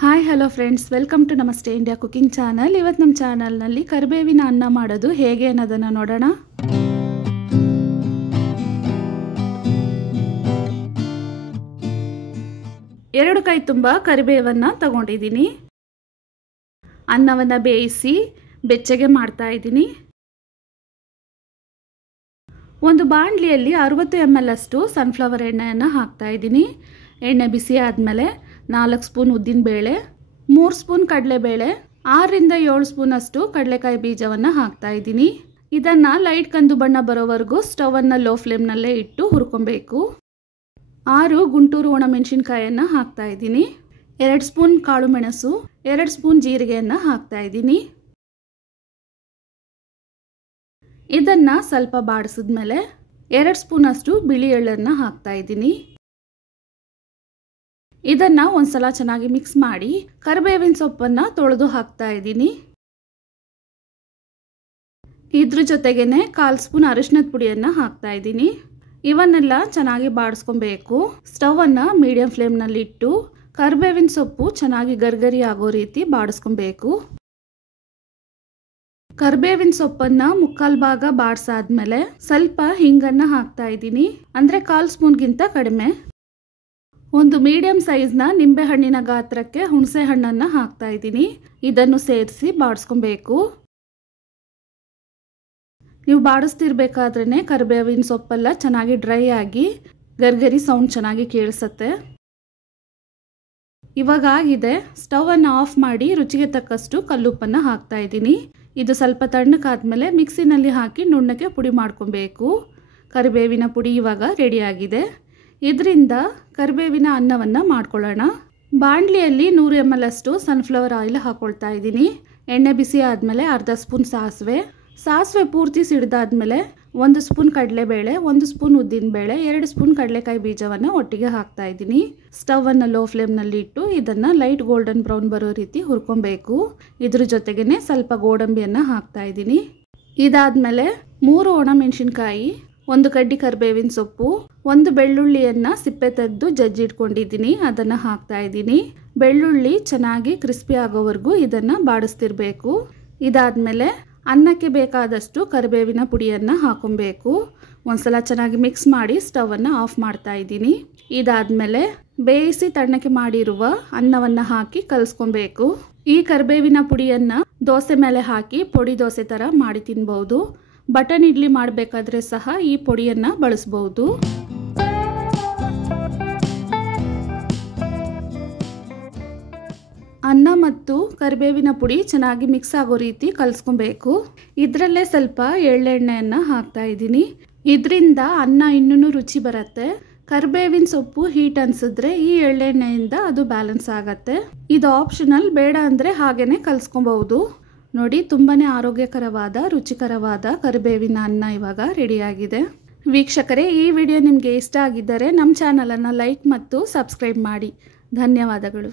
Hi hello friends, welcome to Namaste India cooking channel. ಇವತ್ತು ನಮ್ಮ ಚಾನಲ್ನಲ್ಲಿ ಕರಿಬೇವಿನ ಅನ್ನ ಮಾಡೋದು ಹೇಗೆ ಅನ್ನೋದನ್ನು ನೋಡೋಣ. ಎರಡು ಕೈ ತುಂಬ ಕರಿಬೇವನ್ನು ತಗೊಂಡಿದ್ದೀನಿ. ಅನ್ನವನ್ನು ಬೇಯಿಸಿ ಬೆಚ್ಚಗೆ ಮಾಡ್ತಾ ಇದ್ದೀನಿ. ಒಂದು ಬಾಣಲಿಯಲ್ಲಿ 60 ml ಅಷ್ಟು ಸನ್ಫ್ಲವರ್ ಎಣ್ಣೆಯನ್ನು ಹಾಕ್ತಾ ಇದ್ದೀನಿ. ಎಣ್ಣೆ ಬಿಸಿ ಆದಮೇಲೆ 4 ಸ್ಪೂನ್ ಉದ್ದಿನಬೇಳೆ, 3 ಸ್ಪೂನ್ ಕಡಲೆಬೇಳೆ, 6 ರಿಂದ 7 ಸ್ಪೂನ್ ಅಷ್ಟು ಕಡಲೆಕಾಯಿ ಬೀಜವನ್ನು ಹಾಕ್ತಾ ಇದ್ದೀನಿ. ಇದನ್ನು ಲೈಟ್ ಕಂದು ಬಣ್ಣ ಬರೋವರೆಗೂ ಸ್ಟವನ್ನು ಲೋ ಫ್ಲೇಮ್ನಲ್ಲೇ ಇಟ್ಟು ಹುರ್ಕೊಬೇಕು. 6 ಗುಂಟೂರು ಒಣಮೆಣಸಿನಕಾಯನ್ನು ಹಾಕ್ತಾ ಇದ್ದೀನಿ. 2 ಸ್ಪೂನ್ ಕಾಳು ಮೆಣಸು, 2 ಸ್ಪೂನ್ ಜೀರಿಗೆಯನ್ನು ಹಾಕ್ತಾ ಇದ್ದೀನಿ. ಇದನ್ನು ಸ್ವಲ್ಪ ಬಾಡಿಸಿದ್ಮೇಲೆ 2 ಸ್ಪೂನ್ ಅಷ್ಟು ಬಿಳಿ ಎಳ್ಳನ್ನು ಹಾಕ್ತಾ ಇದ್ದೀನಿ. ಇದನ್ನು ಒಂದ್ಸಲ ಚೆನ್ನಾಗಿ ಮಿಕ್ಸ್ ಮಾಡಿ ಕರಿಬೇವಿನ ಸೊಪ್ಪನ್ನು ತೊಳೆದು ಹಾಕ್ತಾ ಇದ್ದೀನಿ. ಇದ್ರ ಜೊತೆಗೇನೆ 1/4 ಸ್ಪೂನ್ ಅರಿಶಿನದ ಪುಡಿಯನ್ನು ಹಾಕ್ತಾ ಇದ್ದೀನಿ. ಇವನ್ನೆಲ್ಲ ಚೆನ್ನಾಗಿ ಬಾಡಿಸ್ಕೊಬೇಕು. ಸ್ಟವನ್ನು ಮೀಡಿಯಂ ಫ್ಲೇಮ್ನಲ್ಲಿ ಇಟ್ಟು ಕರಿಬೇವಿನ ಸೊಪ್ಪು ಚೆನ್ನಾಗಿ ಗರ್ಗರಿ ಆಗೋ ರೀತಿ ಬಾಡಿಸ್ಕೊಬೇಕು. ಕರಿಬೇವಿನ ಸೊಪ್ಪನ್ನು 3/4 ಭಾಗ ಬಾಡಿಸಾದ್ಮೇಲೆ ಸ್ವಲ್ಪ ಹಿಂಗನ್ನು ಹಾಕ್ತಾ ಇದ್ದೀನಿ. ಅಂದರೆ 1/4 ಸ್ಪೂನ್ಗಿಂತ ಕಡಿಮೆ. ಒಂದು ಮೀಡಿಯಂ ಸೈಜ್ನ ನಿಂಬೆಹಣ್ಣಿನ ಗಾತ್ರಕ್ಕೆ ಹುಣಸೆ ಹಣ್ಣನ್ನು ಹಾಕ್ತಾ ಇದ್ದೀನಿ. ಇದನ್ನು ಸೇರಿಸಿ ಬಾಡಿಸ್ಕೊಬೇಕು. ನೀವು ಬಾಡಿಸ್ತಿರ್ಬೇಕಾದ್ರೇ ಕರಿಬೇವಿನ ಸೊಪ್ಪೆಲ್ಲ ಚೆನ್ನಾಗಿ ಡ್ರೈ ಆಗಿ ಗರ್ಗರಿ ಸೌಂಡ್ ಚೆನ್ನಾಗಿ ಕೇಳಿಸುತ್ತೆ. ಇವಾಗ ಆಗಿದೆ. ಸ್ಟವನ್ನು ಆಫ್ ಮಾಡಿ ರುಚಿಗೆ ತಕ್ಕಷ್ಟು ಕಲ್ಲುಪ್ಪನ್ನು ಹಾಕ್ತಾ ಇದ್ದೀನಿ. ಇದು ಸ್ವಲ್ಪ ತಣ್ಣಗಾದ್ಮೇಲೆ ಮಿಕ್ಸಿನಲ್ಲಿ ಹಾಕಿ ನುಣ್ಣಗೆ ಪುಡಿ ಮಾಡ್ಕೊಬೇಕು. ಕರಿಬೇವಿನ ಪುಡಿ ಇವಾಗ ರೆಡಿಯಾಗಿದೆ. ಇದರಿಂದ ಕರಿಬೇವಿನ ಅನ್ನವನ್ನು ಮಾಡ್ಕೊಳ್ಳೋಣ. ಬಾಣಲಿಯಲ್ಲಿ 100 ml ಅಷ್ಟು ಸನ್ಫ್ಲವರ್ ಆಯಿಲ್ ಹಾಕ್ಕೊಳ್ತಾ ಇದ್ದೀನಿ. ಎಣ್ಣೆ ಬಿಸಿ ಆದಮೇಲೆ 1/2 ಸ್ಪೂನ್ ಸಾಸಿವೆ ಪೂರ್ತಿ ಸಿಡಿದಾದ್ಮೇಲೆ 1 ಸ್ಪೂನ್ ಕಡಲೆಬೇಳೆ, 1 ಸ್ಪೂನ್ ಉದ್ದಿನಬೇಳೆ, 2 ಸ್ಪೂನ್ ಕಡಲೆಕಾಯಿ ಬೀಜವನ್ನು ಒಟ್ಟಿಗೆ ಹಾಕ್ತಾ ಇದ್ದೀನಿ. ಸ್ಟವನ್ನು ಲೋ ಫ್ಲೇಮ್ನಲ್ಲಿ ಇಟ್ಟು ಇದನ್ನು ಲೈಟ್ ಗೋಲ್ಡನ್ ಬ್ರೌನ್ ಬರೋ ರೀತಿ ಹುರ್ಕೊಬೇಕು. ಇದ್ರ ಜೊತೆಗೇ ಸ್ವಲ್ಪ ಗೋಡಂಬಿಯನ್ನು ಹಾಕ್ತಾ ಇದ್ದೀನಿ. ಇದಾದಮೇಲೆ 3 ಒಣಮೆಣಸಿನ್ಕಾಯಿ, 1 ಕಡ್ಡಿ ಕರಿಬೇವಿನ ಸೊಪ್ಪು, 1 ಬೆಳ್ಳುಳ್ಳಿಯನ್ನು ಸಿಪ್ಪೆ ತೆಗೆದು ಜಜ್ಜಿಟ್ಕೊಂಡಿದ್ದೀನಿ, ಅದನ್ನು ಹಾಕ್ತಾ ಇದ್ದೀನಿ. ಬೆಳ್ಳುಳ್ಳಿ ಚೆನ್ನಾಗಿ ಕ್ರಿಸ್ಪಿ ಆಗೋವರೆಗೂ ಇದನ್ನು ಬಾಡಿಸ್ತಿರ್ಬೇಕು. ಇದಾದಮೇಲೆ ಅನ್ನಕ್ಕೆ ಬೇಕಾದಷ್ಟು ಕರಿಬೇವಿನ ಪುಡಿಯನ್ನು ಹಾಕೊಬೇಕು. ಒಂದ್ಸಲ ಚೆನ್ನಾಗಿ ಮಿಕ್ಸ್ ಮಾಡಿ ಸ್ಟವನ್ನು ಆಫ್ ಮಾಡ್ತಾ ಇದ್ದೀನಿ. ಇದಾದಮೇಲೆ ಬೇಯಿಸಿ ತಣ್ಣಕ್ಕೆ ಮಾಡಿರುವ ಅನ್ನವನ್ನು ಹಾಕಿ ಕಲಿಸ್ಕೊಬೇಕು. ಈ ಕರಿಬೇವಿನ ಪುಡಿಯನ್ನು ದೋಸೆ ಮೇಲೆ ಹಾಕಿ ಪೊಡಿ ದೋಸೆ ಥರ ಮಾಡಿ ತಿನ್ಬೋದು. ಬಟನ್ ಇಡ್ಲಿ ಮಾಡಬೇಕಾದ್ರೆ ಸಹ ಈ ಪೊಡಿಯನ್ನು ಬಳಸ್ಬೋದು. ಅನ್ನ ಮತ್ತು ಕರಿಬೇವಿನ ಪುಡಿ ಚೆನ್ನಾಗಿ ಮಿಕ್ಸ್ ಆಗೋ ರೀತಿ ಕಲಿಸ್ಕೊಬೇಕು. ಇದರಲ್ಲೇ ಸ್ವಲ್ಪ ಎಳ್ಳೆಣ್ಣೆಯನ್ನು ಹಾಕ್ತಾ ಇದ್ದೀನಿ. ಇದರಿಂದ ಅನ್ನ ಇನ್ನೂ ರುಚಿ ಬರುತ್ತೆ. ಕರಿಬೇವಿನ ಸೊಪ್ಪು ಹೀಟ್ ಅನಿಸಿದ್ರೆ ಈ ಎಳ್ಳೆಣ್ಣೆಯಿಂದ ಅದು ಬ್ಯಾಲೆನ್ಸ್ ಆಗುತ್ತೆ. ಇದು ಆಪ್ಷನಲ್, ಬೇಡ ಅಂದರೆ ಹಾಗೇನೆ ಕಲಿಸ್ಕೊಬಹುದು. ನೋಡಿ, ತುಂಬಾ ಆರೋಗ್ಯಕರವಾದ ರುಚಿಕರವಾದ ಕರಿಬೇವಿನ ಅನ್ನ ಇವಾಗ ರೆಡಿಯಾಗಿದೆ. ವೀಕ್ಷಕರೇ, ಈ ವಿಡಿಯೋ ನಿಮಗೆ ಇಷ್ಟ ಆಗಿದ್ದರೆ ನಮ್ಮ ಚಾನಲನ್ನು ಲೈಕ್ ಮತ್ತು ಸಬ್ಸ್ಕ್ರೈಬ್ ಮಾಡಿ. ಧನ್ಯವಾದಗಳು.